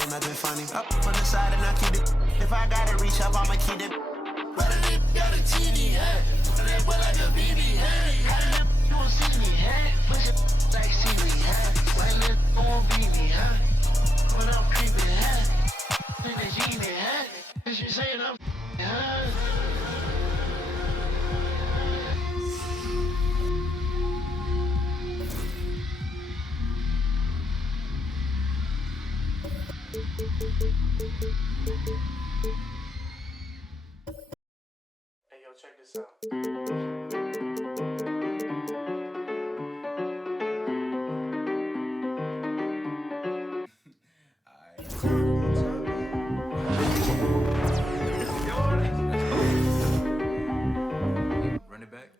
ain't nothing funny. Up from the side and I keep it. If I gotta reach up, I'ma keep it. But a nigga got a TV hat, but that boy like a BB hat. How you don't see me hat? Push it like CD hat. Why nigga gon' beat me hat? When I'm creeping hat, in the genie hat. Cause you saying I'm hat. Hey, yo, check this out. Run it back.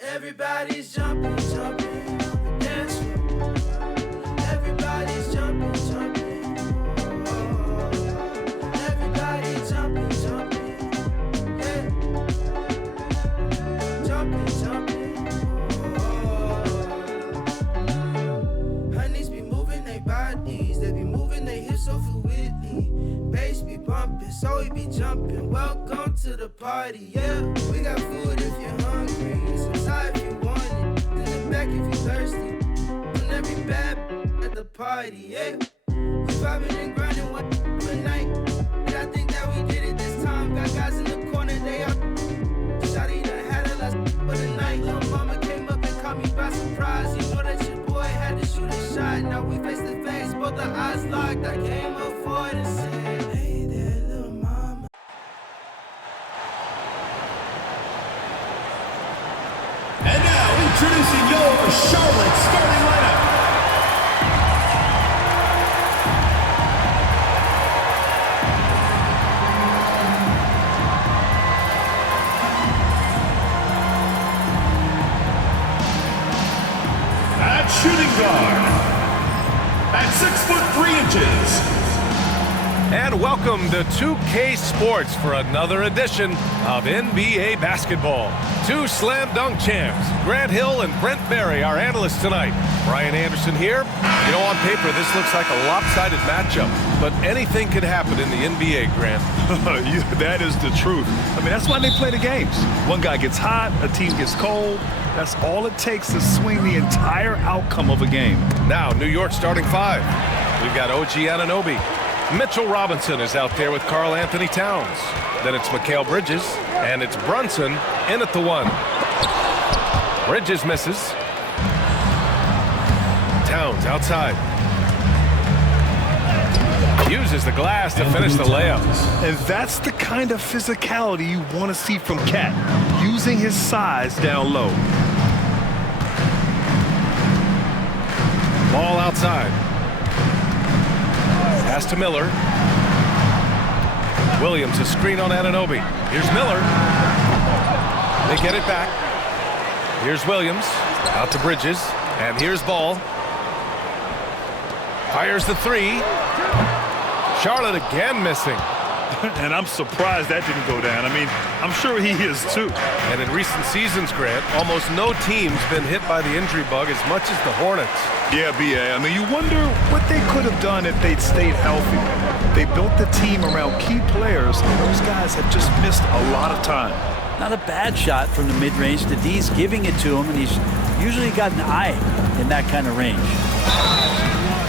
Everybody's jumping, jumping, dance. Everybody's jumping, jumping. Everybody's jumping, jumping. Yeah. Jumping, jumping. Honeys be moving their bodies, they be moving their hips so fluidly. Bass be bumping, so we be jumping. Welcome to the party, yeah. We got food if you're hungry, some side if you want it, in the back if you're thirsty. And every bad at the party, yeah. We vibing and grinding one night, and I think that we did it this time. Got guys in the corner, they are shawty done had a last for the night. Little mama came up and caught me by surprise. You know that your boy had to shoot a shot. Now we face to face, both our eyes locked. I came up forward and said, hey there, little mama. And now, introducing your Charlotte starting lineup. At shooting guard, at 6'3". And welcome to 2K Sports for another edition of NBA basketball. Two slam dunk champs, Grant Hill and Brent Berry, our analysts tonight. Brian Anderson here. You know, on paper, this looks like a lopsided matchup, but anything can happen in the NBA, Grant. That is the truth. I mean, that's why they play the games. One guy gets hot, a team gets cold. That's all it takes to swing the entire outcome of a game. Now, New York starting five. We've got OG Anunoby. Mitchell Robinson is out there with Karl Anthony Towns. Then it's Mikal Bridges, and it's Brunson in at the one. Bridges misses. Towns outside. Uses the glass to finish the layup. And that's the kind of physicality you want to see from Cat, using his size down low. Ball outside. Pass to Miller. Williams, a screen on Anunoby. Here's Miller. They get it back. Here's Williams. Out to Bridges. And here's Ball. Fires the three. Charlotte again missing. And I'm surprised that didn't go down. I mean, I'm sure he is too. And in recent seasons, Grant, almost no team's been hit by the injury bug as much as the Hornets. Yeah, B.A. I mean, you wonder what they could have done if they'd stayed healthy. They built the team around key players, and those guys have just missed a lot of time. Not a bad shot from the mid-range. The D's giving it to him, and he's usually got an eye in that kind of range.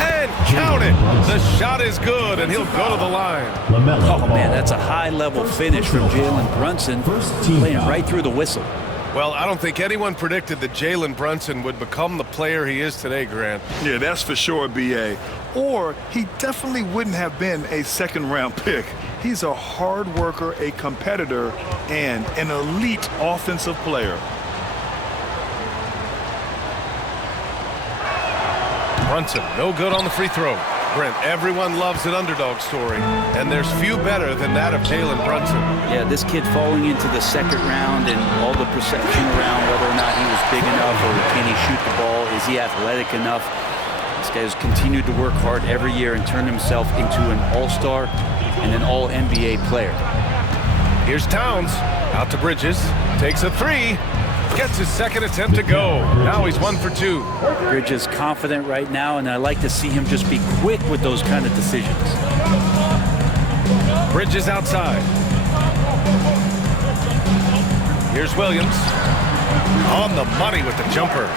And count it. The shot is good, and he'll go to the line. Oh, man, that's a high-level finish from Jalen Brunson, playing right through the whistle. Well, I don't think anyone predicted that Jalen Brunson would become the player he is today, Grant. Yeah, that's for sure, B.A. Or he definitely wouldn't have been a second-round pick. He's a hard worker, a competitor, and an elite offensive player. Brunson, no good on the free throw. Brent, everyone loves an underdog story, and there's few better than that of Jalen Brunson. Yeah, this kid falling into the second round and all the perception around whether or not he was big enough or can he shoot the ball, is he athletic enough? This guy has continued to work hard every year and turned himself into an all-star and an all-NBA player. Here's Towns, out to Bridges, takes a three, Gets his second attempt to go. Now he's 1 for 2. Bridges confident right now, and I like to see him just be quick with those kind of decisions. Bridges outside. Here's Williams. On the money with the jumper.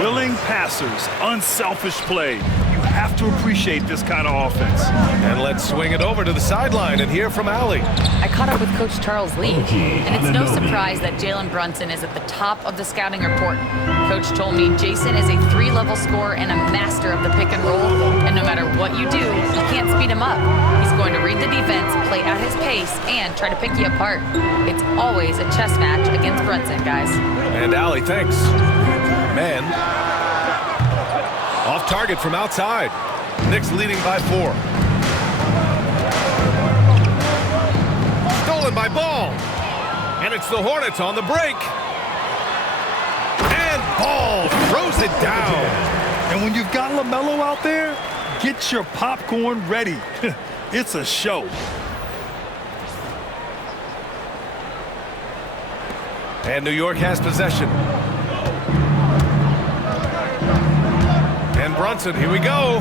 Willing passers, unselfish play. You have to appreciate this kind of offense. And let's swing it over to the sideline and hear from Allie. I caught up with Coach Charles Lee, and it's no surprise that Jalen Brunson is at the top of the scouting report. Coach told me Jason is a 3-level scorer and a master of the pick and roll, and no matter what you do, you can't speed him up. He's going to read the defense, play at his pace, and try to pick you apart. It's always a chess match against Brunson, guys. And Allie, thanks. Man. Off target from outside. Knicks leading by 4. Stolen by Ball. And it's the Hornets on the break. And Ball throws it down. And when you've got LaMelo out there, get your popcorn ready. It's a show. And New York has possession. And Brunson, here we go.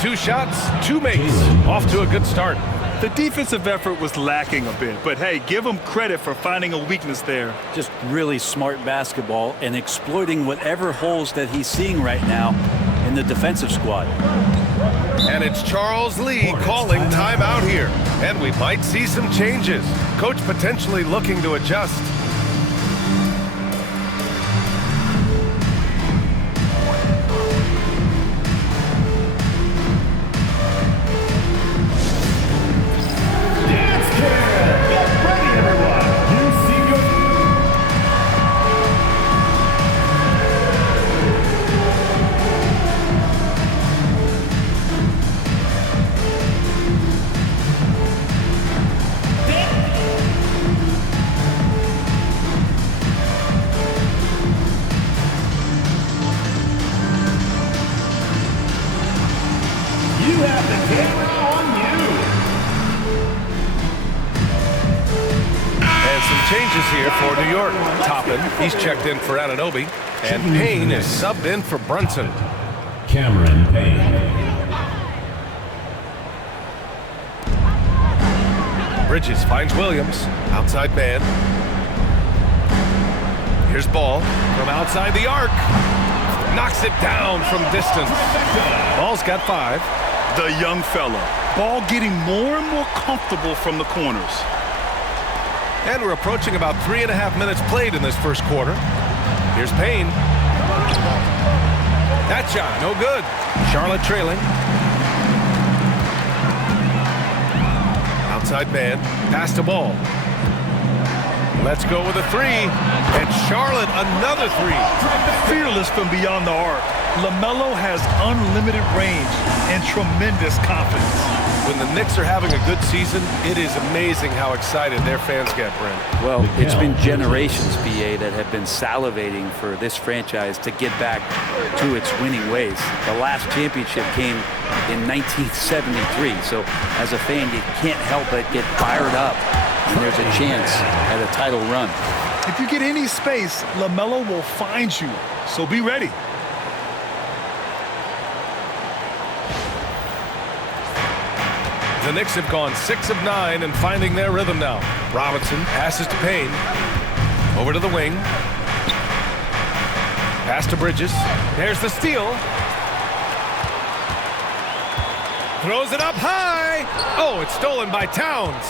2 shots, 2 makes. Off to a good start. The defensive effort was lacking a bit, but hey, give him credit for finding a weakness there. Just really smart basketball and exploiting whatever holes that he's seeing right now in the defensive squad. And it's Charles Lee calling timeout here. And we might see some changes. Coach potentially looking to adjust. Changes here for New York. Toppin, he's checked in for Anunoby, and Payne is subbed in for Brunson. Cameron Payne. Bridges finds Williams. Outside man. Here's Ball from outside the arc. Knocks it down from distance. Ball's got 5. The young fella. Ball getting more and more comfortable from the corners. And we're approaching about 3.5 minutes played in this first quarter. Here's Payne. That shot, no good. Charlotte trailing. Outside man, pass to Ball. Let's go with a 3. And Charlotte, another 3. Fearless from beyond the arc. LaMelo has unlimited range and tremendous confidence. When the Knicks are having a good season, it is amazing how excited their fans get, Brent. Well, it's been generations, BA, that have been salivating for this franchise to get back to its winning ways. The last championship came in 1973, so as a fan, you can't help but get fired up when there's a chance at a title run. If you get any space, LaMelo will find you, so be ready. The Knicks have gone 6 of 9 and finding their rhythm now. Robinson passes to Payne. Over to the wing. Pass to Bridges. There's the steal. Throws it up high. Oh, it's stolen by Towns.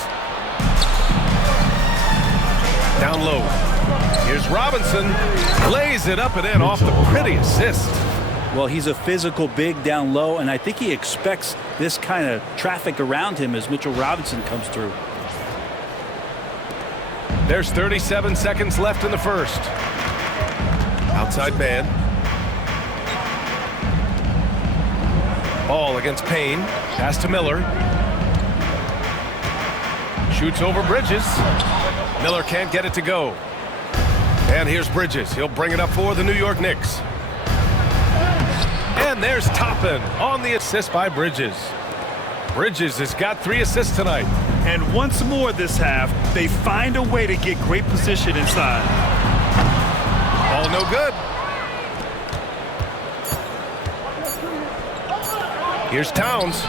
Down low. Here's Robinson. Lays it up and in off the pretty assist. Well, he's a physical big down low, and I think he expects this kind of traffic around him as Mitchell Robinson comes through. There's 37 seconds left in the first. Outside man. Ball against Payne. Pass to Miller. Shoots over Bridges. Miller can't get it to go. And here's Bridges. He'll bring it up for the New York Knicks. And there's Toppin on the assist by Bridges. Bridges has got 3 assists tonight. And once more this half, they find a way to get great position inside. Ball no good. Here's Towns.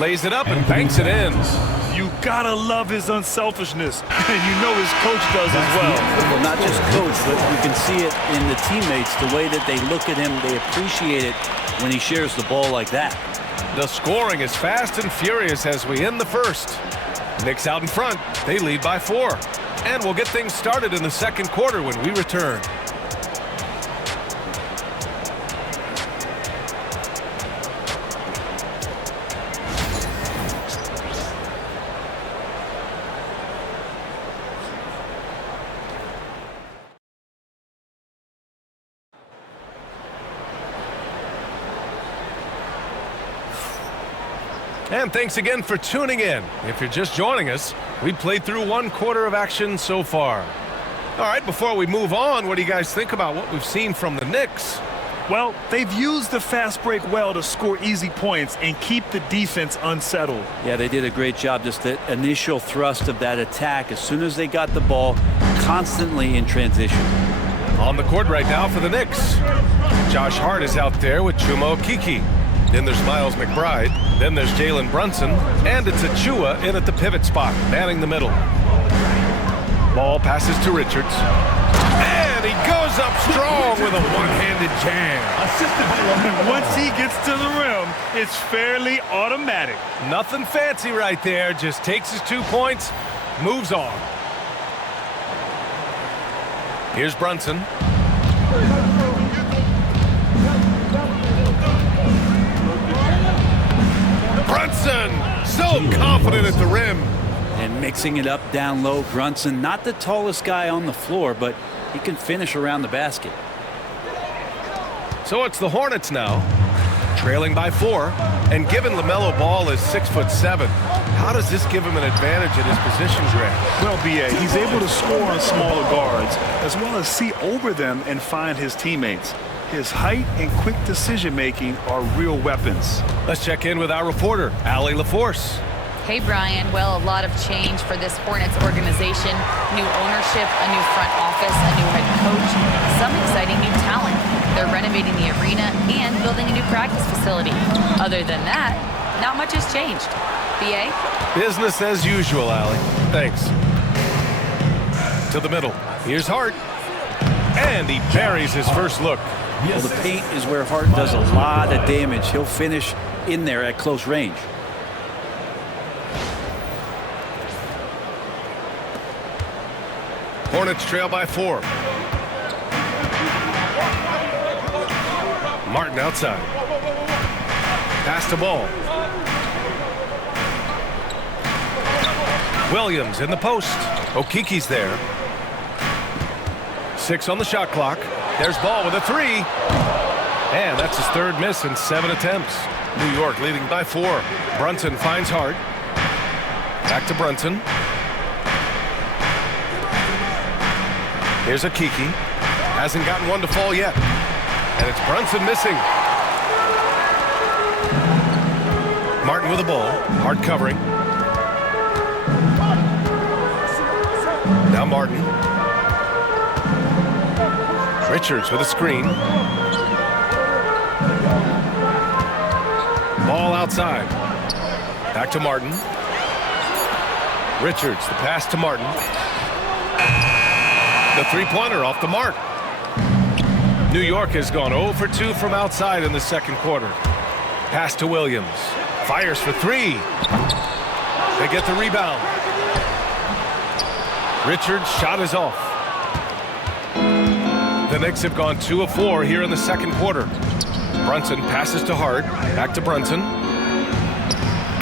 Lays it up and banks it in. You gotta love his unselfishness, and you know his coach does as well. Well, not just coach, but you can see it in the teammates, the way that they look at him. They appreciate it when he shares the ball like that. The scoring is fast and furious as we end the first. Knicks out in front. They lead by 4. And we'll get things started in the second quarter when we return. And thanks again for tuning in. If you're just joining us, we played through 1 quarter of action so far. All right, before we move on, what do you guys think about what we've seen from the Knicks? Well, they've used the fast break well to score easy points and keep the defense unsettled. Yeah, they did a great job. Just the initial thrust of that attack, as soon as they got the ball, constantly in transition. On the court right now for the Knicks. Josh Hart is out there with Chuma Okeke. Then there's Miles McBride. Then there's Jalen Brunson. And it's Achua in at the pivot spot, manning the middle. Ball passes to Richards. And he goes up strong with a one-handed jam. Once he gets to the rim, it's fairly automatic. Nothing fancy right there. Just takes his 2 points, moves on. Here's Brunson. Brunson, so confident at the rim. And mixing it up down low, Brunson, not the tallest guy on the floor, but he can finish around the basket. So it's the Hornets now, trailing by 4, and given LaMelo Ball is 6'7", how does this give him an advantage at his position, Grant? Well, B.A., he's able to score on smaller guards, as well as see over them and find his teammates. His height and quick decision-making are real weapons. Let's check in with our reporter, Allie LaForce. Hey, Brian. Well, a lot of change for this Hornets organization. New ownership, a new front office, a new head coach, some exciting new talent. They're renovating the arena and building a new practice facility. Other than that, not much has changed. B.A.? Business as usual, Allie. Thanks. To the middle. Here's Hart. And he buries his first look. Well, the paint is where Hart does a lot of damage. He'll finish in there at close range. Hornets trail by 4. Martin outside. Pass the ball. Williams in the post. Okeke's there. 6 on the shot clock. There's Ball with a 3. And that's his 3rd miss in 7 attempts. New York leading by 4. Brunson finds Hart. Back to Brunson. Here's Okeke. Hasn't gotten one to fall yet. And it's Brunson missing. Martin with the ball. Hart covering. Now Martin. Richards with a screen. Ball outside. Back to Martin. Richards, the pass to Martin. The three-pointer off the mark. New York has gone 0 for 2 from outside in the second quarter. Pass to Williams. Fires for 3. They get the rebound. Richards' shot is off. The Knicks have gone 2 of 4 here in the second quarter. Brunson passes to Hart. Back to Brunson.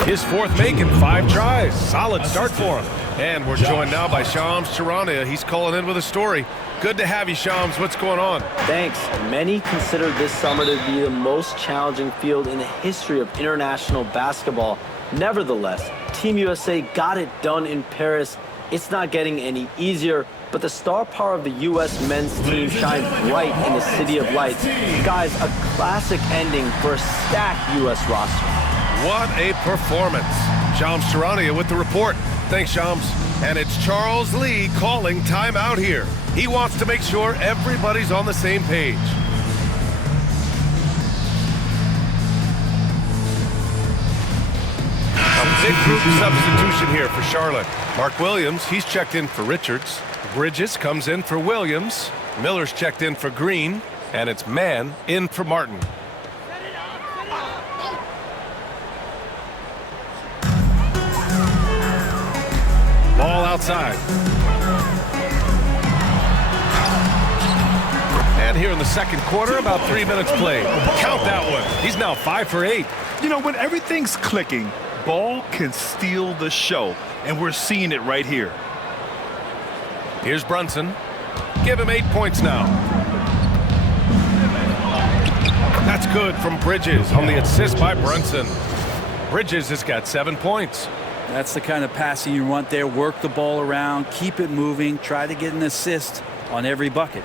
His 4th make in 5 tries. Solid start for him. And we're joined now by Shams Charania. He's calling in with a story. Good to have you, Shams. What's going on? Thanks. Many consider this summer to be the most challenging field in the history of international basketball. Nevertheless, Team USA got it done in Paris. It's not getting any easier, but the star power of the U.S. men's team shined bright in the City of Lights. Guys, a classic ending for a stacked U.S. roster. What a performance. Shams Charania with the report. Thanks, Shams. And it's Charles Lee calling timeout here. He wants to make sure everybody's on the same page. A big group substitution here for Charlotte. Mark Williams, he's checked in for Richards. Bridges comes in for Williams. Miller's checked in for Green. And it's Mann in for Martin. Ball outside. And here in the second quarter, about 3 minutes played. Count that one. He's now 5 for 8. You know, when everything's clicking, ball can steal the show, and we're seeing it right here. Here's Brunson. Give him 8 points now. That's good from Bridges on the assist by Brunson. Bridges has got 7 points. That's the kind of passing you want there. Work the ball around, keep it moving, try to get an assist on every bucket.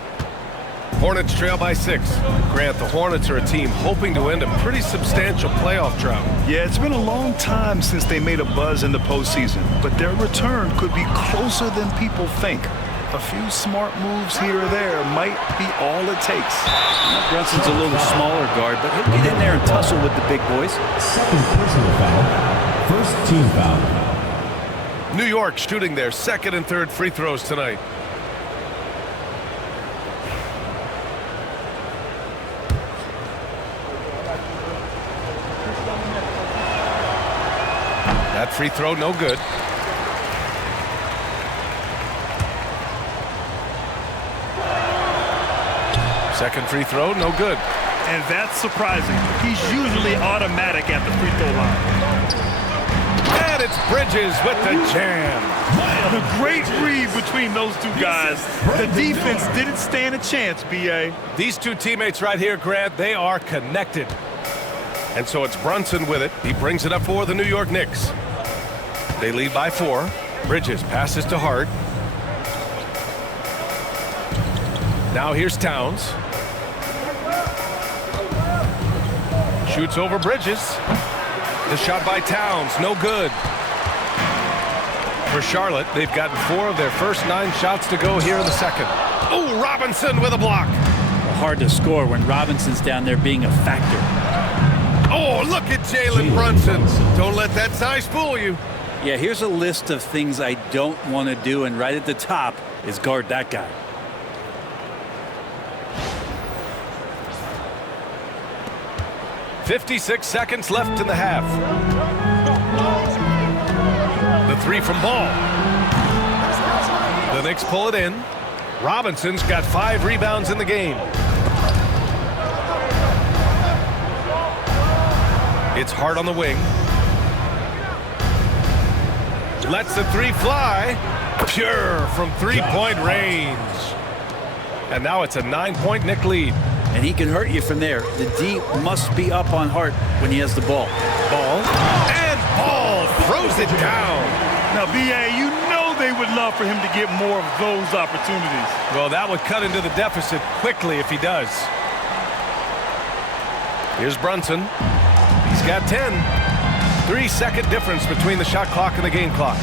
Hornets trail by 6. Grant, the Hornets are a team hoping to end a pretty substantial playoff drought. Yeah, it's been a long time since they made a buzz in the postseason, but their return could be closer than people think. A few smart moves here or there might be all it takes. Brunson's a little smaller guard, but he'll get in there and tussle with the big boys. Second personal foul. First team foul. New York shooting their second and third free throws tonight. That free throw, no good. Second free throw, no good. And that's surprising. He's usually automatic at the free throw line. And it's Bridges with the jam. A great read between those two guys. The defense didn't stand a chance, B.A. These two teammates right here, Grant, they are connected. And so it's Brunson with it. He brings it up for the New York Knicks. They lead by 4. Bridges passes to Hart. Now here's Towns. Shoots over Bridges. The shot by Towns, no good. For Charlotte, they've gotten 4 of their first 9 shots to go here in the second. Oh, Robinson with a block. Hard to score when Robinson's down there being a factor. Oh, look at Jalen Brunson. Don't let that size fool you. Yeah, here's a list of things I don't want to do, and right at the top is guard that guy. .56 seconds left in the half. The 3 from Ball. The Knicks pull it in. Robinson's got 5 rebounds in the game. It's Hart on the wing. Lets the 3 fly. Pure from 3-point range. And now it's a 9-point Knick lead. And he can hurt you from there. The D must be up on Hart when he has the ball. Ball. And Ball throws it down. Now, B.A., you know they would love for him to get more of those opportunities. Well, that would cut into the deficit quickly if he does. Here's Brunson. He's got 10. 3-second difference between the shot clock and the game clock.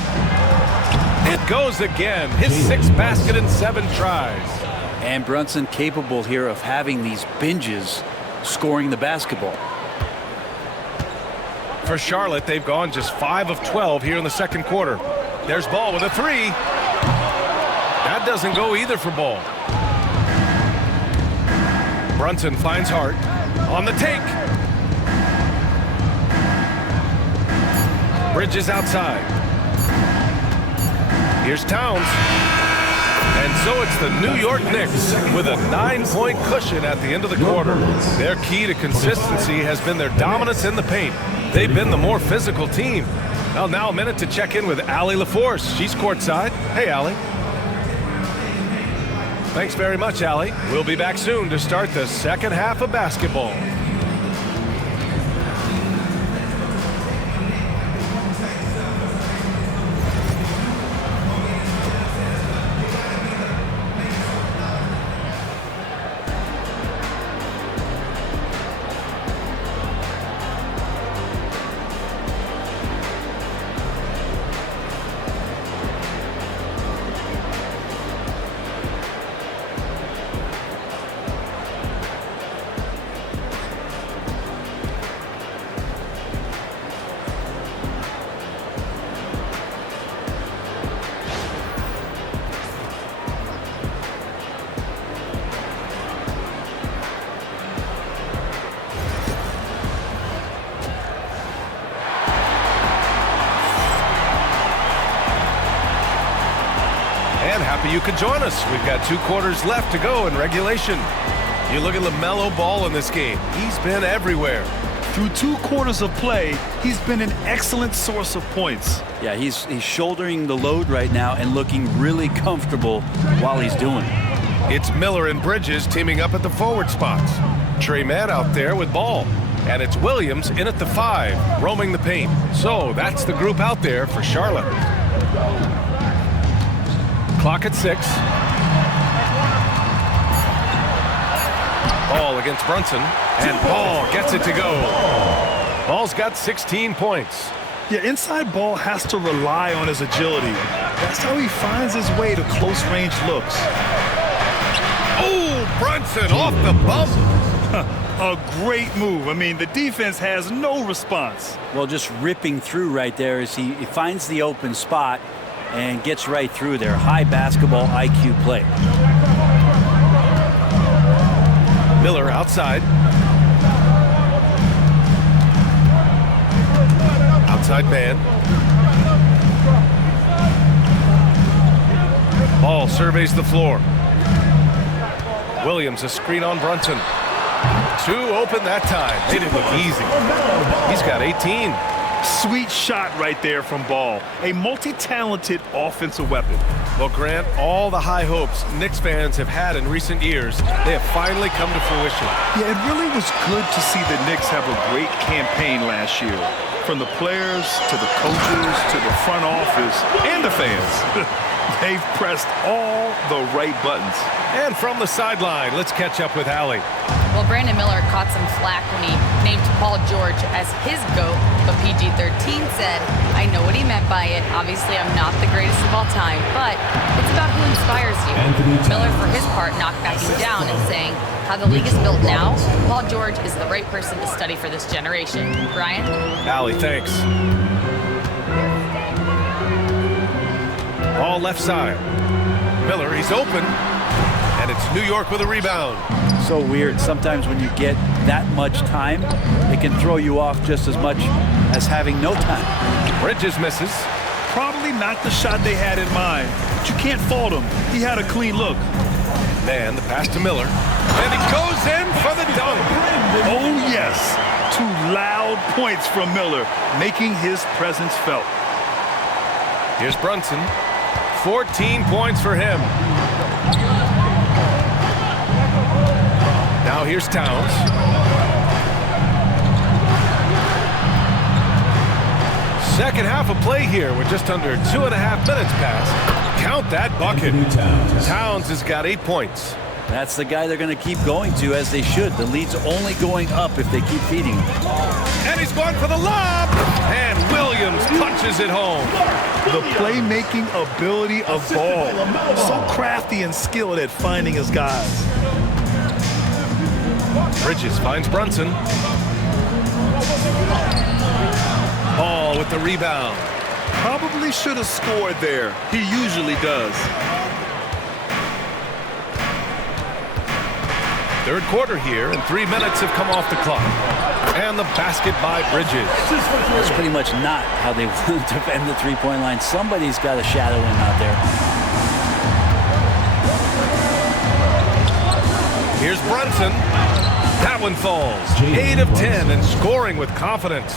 It goes again. His 6th basket in 7 tries. And Brunson capable here of having these binges scoring the basketball. For Charlotte, they've gone just 5 of 12 here in the second quarter. There's Ball with a 3. That doesn't go either for Ball. Brunson finds Hart on the take. Bridges outside. Here's Towns. And so it's the New York Knicks with a 9-point cushion at the end of the quarter. Their key to consistency has been their dominance in the paint. They've been the more physical team. Well, now a minute to check in with Allie LaForce. She's courtside. Hey, Allie. Thanks very much, Allie. We'll be back soon to start the second half of basketball. And happy you could join us. We've got 2 quarters left to go in regulation. You look at LaMelo Ball in this game. He's been everywhere. Through 2 quarters of play, he's been an excellent source of points. Yeah, he's shouldering the load right now and looking really comfortable while he's doing it. It's Miller and Bridges teaming up at the forward spots. Trey Mann out there with Ball. And it's Williams in at the 5, roaming the paint. So that's the group out there for Charlotte. Clock at 6. Ball against Brunson, and Ball gets it to go. Ball's got 16 points. Yeah, inside Ball has to rely on his agility. That's how he finds his way to close-range looks. Oh, Brunson off the bump. A great move. I mean, the defense has no response. Well, just ripping through right there as he finds the open spot and gets right through there. High basketball IQ play. Miller outside. Outside man. Ball surveys the floor. Williams a screen on Brunson. 2 open that time. Made it look easy. He's got 18. Sweet shot right there from Ball. A multi-talented offensive weapon. Well, Grant, all the high hopes Knicks fans have had in recent years, they have finally come to fruition. Yeah, it really was good to see the Knicks have a great campaign last year. From the players to the coaches to the front office and the fans. They've pressed all the right buttons. And from the sideline, let's catch up with Allie. Well, Brandon Miller caught some flack when he named Paul George as his GOAT, but PG-13 said, I know what he meant by it. Obviously, I'm not the greatest of all time, but it's about who inspires you. Miller, for his part, knocked backing down and saying, how the league is built now, Paul George is the right person to study for this generation. Brian? Allie, thanks. Ball left side. Miller, he's open. And it's New York with a rebound. So weird. Sometimes when you get that much time, it can throw you off just as much as having no time. Bridges misses. Probably not the shot they had in mind, but you can't fault him. He had a clean look. Man, the pass to Miller. And he goes in for the dunk. Oh, yes. 2 loud points from Miller, making his presence felt. Here's Brunson. 14 points for him. Now here's Towns. Second half of play here with just under 2.5 minutes passed. Count that bucket. Towns has got 8 points. That's the guy they're going to keep going to, as they should. The lead's only going up if they keep feeding him. And he's going for the lob. And Williams punches it home. The playmaking ability of Ball. So crafty and skilled at finding his guys. Bridges finds Brunson. Ball with the rebound. Probably should have scored there. He usually does. Third quarter here, and 3 minutes have come off the clock. And the basket by Bridges. That's pretty much not how they want to defend the three-point line. Somebody's got to shadow him out there. Here's Brunson. That one falls. 8 of 10 and scoring with confidence.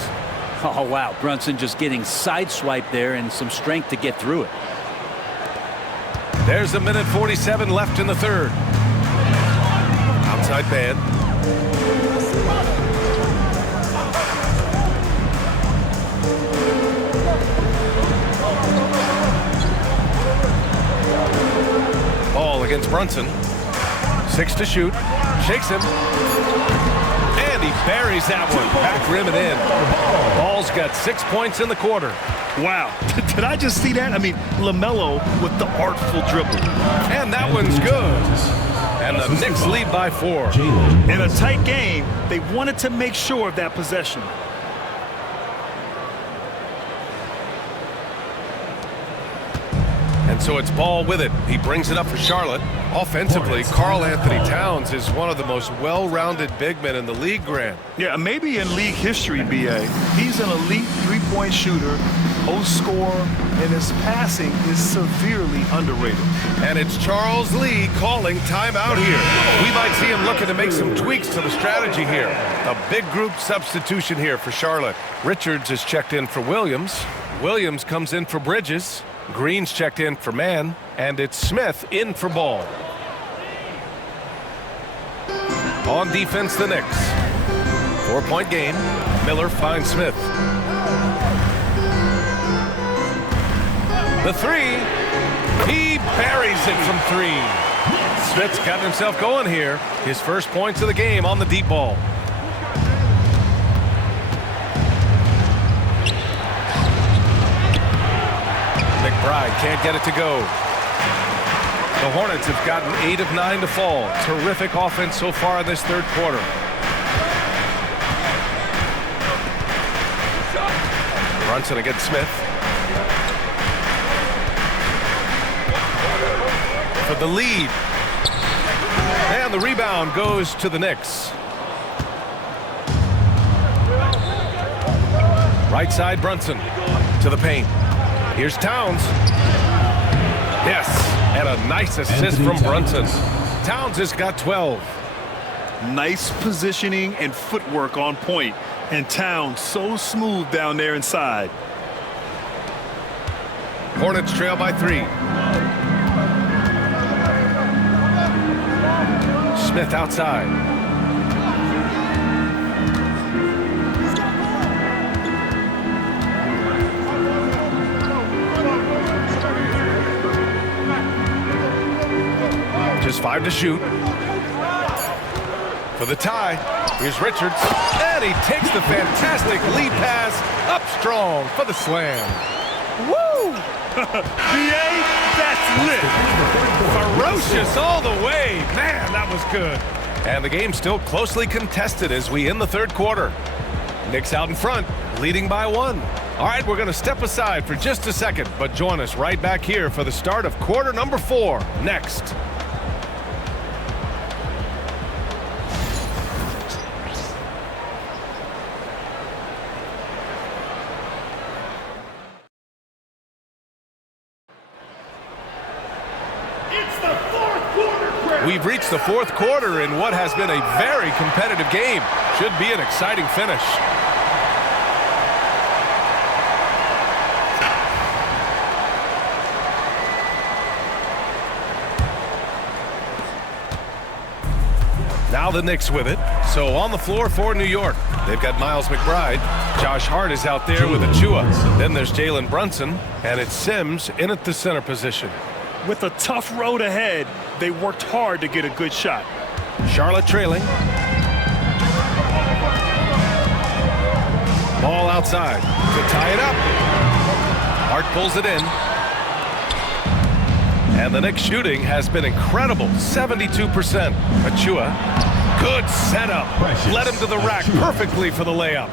Oh, wow. Brunson just getting sideswiped there and some strength to get through it. There's 1:47 left in the third. Outside man. Ball against Brunson. 6 to shoot. Shakes him. And he buries that one. Back rim and in. Ball's got 6 points in the quarter. Wow. Did I just see that? I mean, LaMelo with the artful dribble. And that one's good. And the Knicks lead by 4. In a tight game, they wanted to make sure of that possession. And so it's Ball with it. He brings it up for Charlotte. Offensively, Karl Anthony Towns is one of the most well-rounded big men in the league, Grant. Yeah, maybe in league history, B.A. He's an elite three-point shooter, post scorer, and his passing is severely underrated. And it's Charles Lee calling timeout here. We might see him looking to make some tweaks to the strategy here. A big group substitution here for Charlotte. Richards is checked in for Williams. Williams comes in for Bridges. Green's checked in for Mann. And it's Smith in for Ball. On defense, the Knicks. 4-point game. Miller finds Smith. The three. He buries it from three. Smith's got himself going here. His first points of the game on the deep ball. McBride can't get it to go. The Hornets have gotten 8 of 9 to fall. Terrific offense so far in this third quarter. Brunson against Smith. For the lead. And the rebound goes to the Knicks. Right side, Brunson to the paint. Here's Towns. Yes, and a nice assist from Brunson. Towns has got 12. Nice positioning and footwork on point. And Towns so smooth down there inside. Hornets trail by 3. Smith outside. Just 5 to shoot. For the tie, here's Richards. And he takes the fantastic lead pass up strong for the slam. Woo! BA, that's lit. Ferocious all the way. Man, that was good. And the game's still closely contested as we end the third quarter. Knicks out in front, leading by 1. All right, we're going to step aside for just a second, but join us right back here for the start of quarter number 4 next. We've reached the fourth quarter in what has been a very competitive game. Should be an exciting finish. Now the Knicks with it. So on the floor for New York, they've got Miles McBride. Josh Hart is out there with Achua. Then there's Jalen Brunson, and it's Sims in at the center position. With a tough road ahead, they worked hard to get a good shot. Charlotte trailing. Ball outside to tie it up. Hart pulls it in. And the Knicks shooting has been incredible, 72%. Achua, good setup. Led him to the rack perfectly for the layup.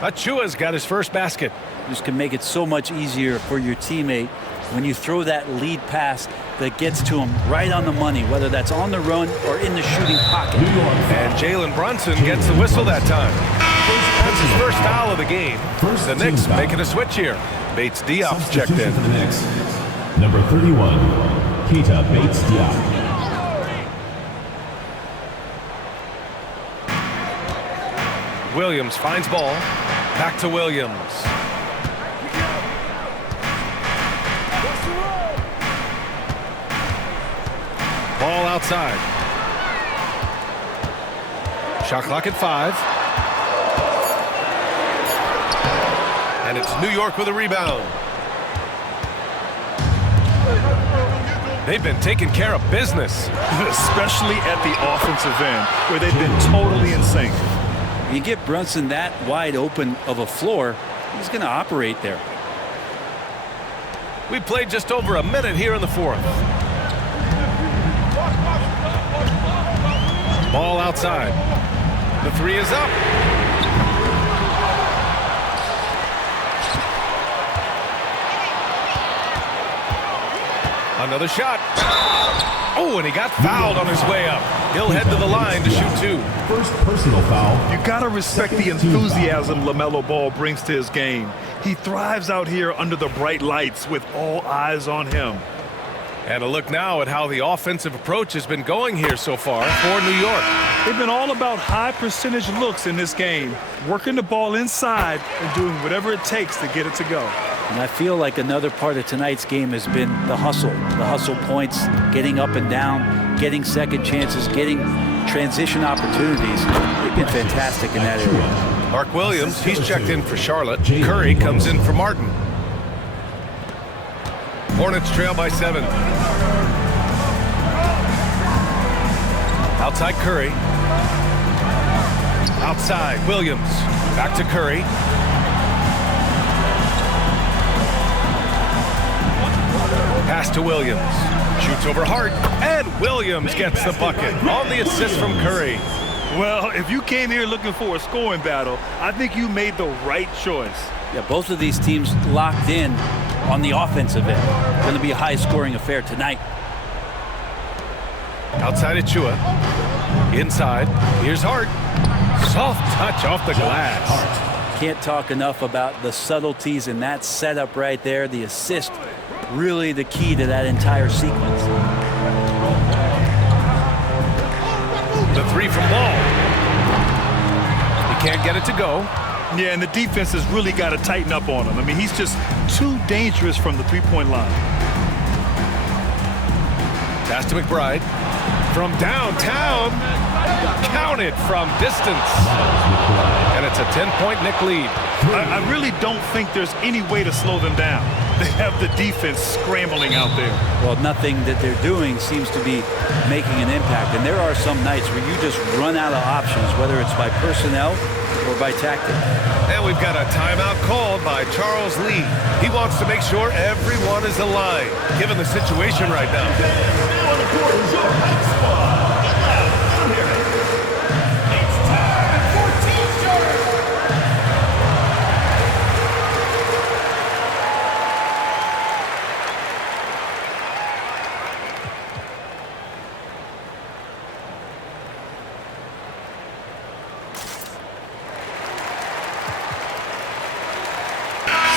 Achua's got his first basket. This can make it so much easier for your teammate when you throw that lead pass that gets to him right on the money, whether that's on the run or in the shooting pocket. And Jalen Brunson gets the whistle that time. That's his first foul of the game. The Knicks making a switch here. Bates Diop checked in. For the Knicks, number 31, Keita Bates-Diop. Williams finds ball. Back to Williams. Ball outside. Shot clock at 5. And it's New York with a rebound. They've been taking care of business. Especially at the offensive end, where they've been totally in sync. You get Brunson that wide open of a floor, he's going to operate there. We played just over a minute here in the fourth. Ball outside. The 3 is up. Another shot. Oh, and he got fouled on his way up. He'll head to the line to shoot 2. First personal foul. You got to respect the enthusiasm LaMelo Ball brings to his game. He thrives out here under the bright lights with all eyes on him. And a look now at how the offensive approach has been going here so far for New York. They've been all about high percentage looks in this game, working the ball inside and doing whatever it takes to get it to go. And I feel like another part of tonight's game has been the hustle points, getting up and down, getting second chances, getting transition opportunities. They've been fantastic in that area. Mark Williams, he's checked in for Charlotte. Curry comes in for Martin. Hornets trail by 7. Outside Curry. Outside Williams. Back to Curry. Pass to Williams. Shoots over Hart. And Williams gets the bucket on the assist from Curry. Well, if you came here looking for a scoring battle, I think you made the right choice. Yeah, both of these teams locked in on the offensive end. Going to be a high-scoring affair tonight. Outside Achua. Inside. Here's Hart. Soft touch off the glass. Can't talk enough about the subtleties in that setup right there. The assist, really the key to that entire sequence. The 3 from Wall. He can't get it to go. Yeah, and the defense has really got to tighten up on him. I mean, he's just too dangerous from the three-point line. Pass to McBride. From downtown. Counted from distance. And it's a 10-point Knick lead. I really don't think there's any way to slow them down. They have the defense scrambling out there. Well, nothing that they're doing seems to be making an impact. And there are some nights where you just run out of options, whether it's by personnel or by tactic. And we've got a timeout called by Charles Lee. He wants to make sure everyone is aligned, given the situation right now. Now on the court is your high squad. Get loud. I'm here. It's time for T-shirt.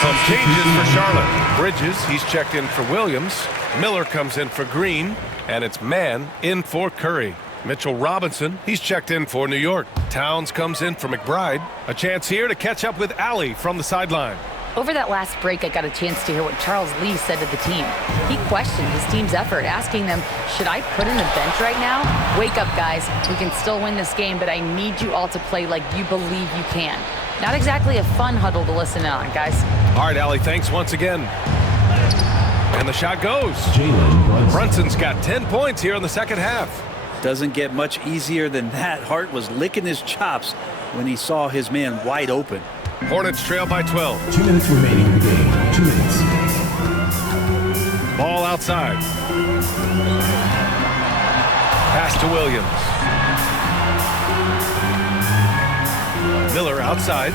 Some changes for Charlotte. Bridges, he's checked in for Williams. Miller comes in for Green. And it's Mann in for Curry. Mitchell Robinson, he's checked in for New York. Towns comes in for McBride. A chance here to catch up with Alley from the sideline. Over that last break, I got a chance to hear what Charles Lee said to the team. He questioned his team's effort, asking them, should I put in the bench right now? Wake up, guys. We can still win this game, but I need you all to play like you believe you can. Not exactly a fun huddle to listen in on, guys. All right, Alley, thanks once again. And the shot goes. Brunson's got 10 points here in the second half. Doesn't get much easier than that. Hart was licking his chops when he saw his man wide open. Hornets trail by 12. 2 minutes remaining in the game. 2 minutes. Ball outside. Pass to Williams. Miller outside.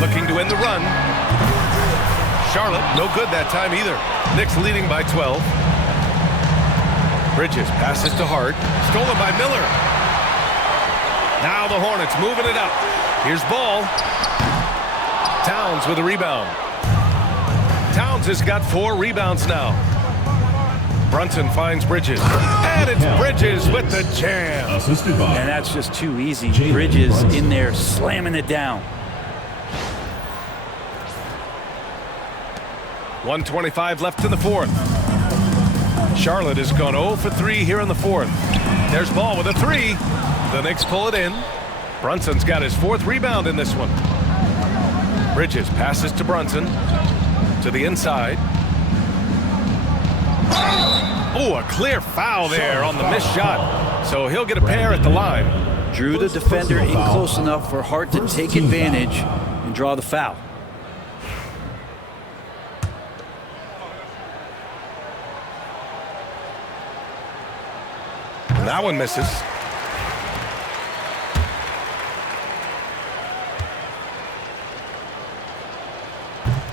Looking to end the run. Charlotte, no good that time either. Knicks leading by 12. Bridges passes to Hart. Stolen by Miller. Now the Hornets moving it up. Here's Ball. Towns with a rebound. Towns has got 4 rebounds now. Brunson finds Bridges. And it's Bridges with the jam. And that's just too easy. Bridges in there slamming it down. 1:25 left in the fourth. Charlotte has gone 0 for 3 here in the fourth. There's Ball with a 3. The Knicks pull it in. Brunson's got his 4th rebound in this one. Bridges passes to Brunson. To the inside. Oh, a clear foul there on the missed shot. So he'll get a pair at the line. Drew the defender in close enough for Hart to take advantage and draw the foul. That one misses.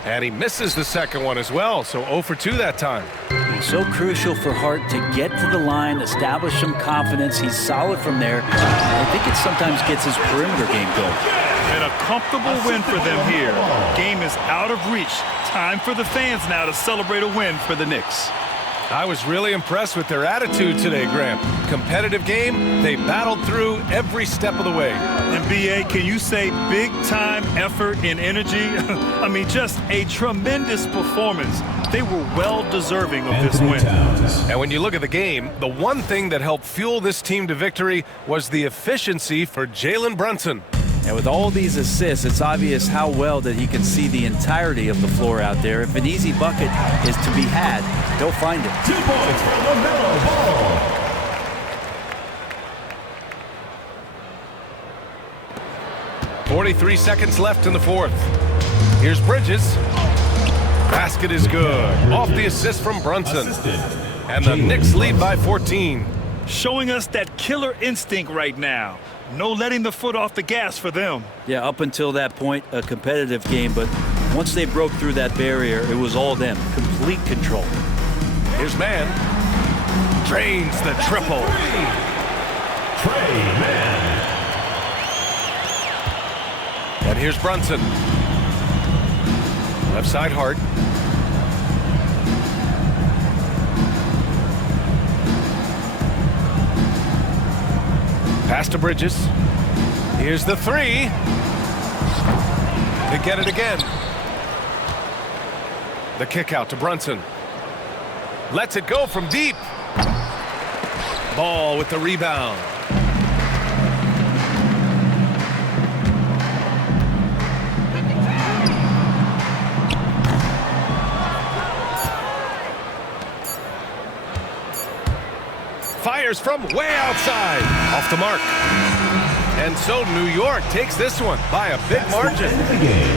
And he misses the second one as well, so 0 for 2 that time. It's so crucial for Hart to get to the line, establish some confidence. He's solid from there. I think it sometimes gets his perimeter game going. And a comfortable win for them here. Game is out of reach. Time for the fans now to celebrate a win for the Knicks. I was really impressed with their attitude today, Graham. Competitive game, they battled through every step of the way. And B.A., can you say big-time effort and energy? I mean, just a tremendous performance. They were well-deserving of this win. And when you look at the game, the one thing that helped fuel this team to victory was the efficiency for Jalen Brunson. And with all these assists, it's obvious how well that he can see the entirety of the floor out there. If an easy bucket is to be had, he'll find it. 2 points for LaMelo Ball. .43 seconds left in the fourth. Here's Bridges. Basket is good. Off the assist from Brunson. And the Knicks lead by 14. Showing us that killer instinct right now. No letting the foot off the gas for them. Yeah, up until that point, a competitive game, but once they broke through that barrier, it was all them. Complete control. Here's Mann. Drains the triple. Trey Mann. And here's Brunson. Left side Hart. Pass to Bridges. Here's the three. To get it again. The kick out to Brunson. Lets it go from deep. Ball with the rebound. Fires from way outside. Off the mark. And so New York takes this one by a big margin.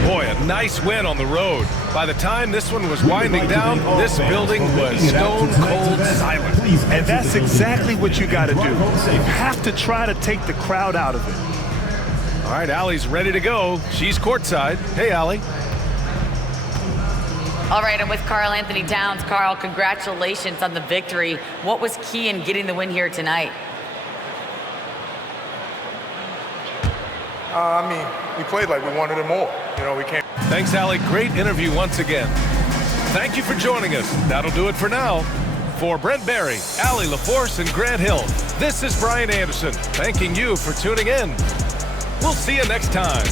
Boy, a nice win on the road. By the time this one was winding down, this building was stone cold silent. And that's exactly what you got to do. You have to try to take the crowd out of it. All right, Allie's ready to go. She's courtside. Hey, Allie. All right, I'm with Karl Anthony Towns. Karl, congratulations on the victory. What was key in getting the win here tonight? I mean, we played like we wanted it more. You know, we can't. Thanks, Allie. Great interview once again. Thank you for joining us. That'll do it for now. For Brent Barry, Allie LaForce, and Grant Hill, this is Brian Anderson, thanking you for tuning in. We'll see you next time.